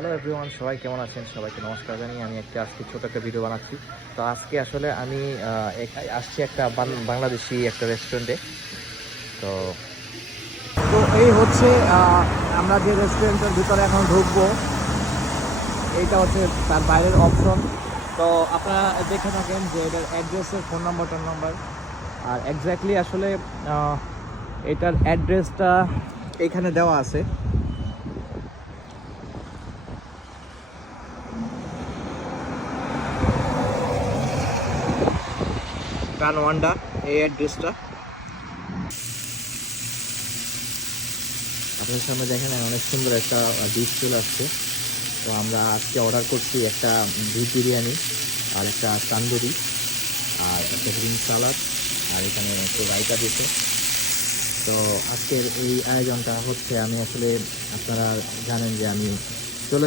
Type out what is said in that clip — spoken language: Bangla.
হ্যালো এভরিওয়ান, সবাই কেমন আছেন? সবাইকে নমস্কার জানিয়ে আমি আজকে ছোট একটা ভিডিও বানাচ্ছি। তো আজকে আসলে আমি আসছি একটা বাংলাদেশি একটা রেস্টুরেন্টে। তো তো এই হচ্ছে আমরা যে রেস্টুরেন্টের ভিতরে এখন ঢুকবো, এইটা হচ্ছে তার বাইরের অপশন। তো আপনারা দেখে থাকেন যে এটার অ্যাড্রেসের ফোন নাম্বার আর এক্স্যাক্টলি আসলে এটার অ্যাড্রেসটা এখানে দেওয়া আছে। কানওয়ান্ডা, এই অ্যাড্রেসটা আপনার সামনে দেখেন। অনেক সুন্দর একটা ডিশ চলে আসছে। তো আমরা আজকে অর্ডার করছি একটা বিফ বিরিয়ানি আর একটা তান্দুরি আর একটা গ্রিন সালাদ, আর এখানে একটু রায়তা দিতে। তো আজকের এই আয়োজনটা হচ্ছে, আমি আসলে আপনারা জানেন যে আমি চলে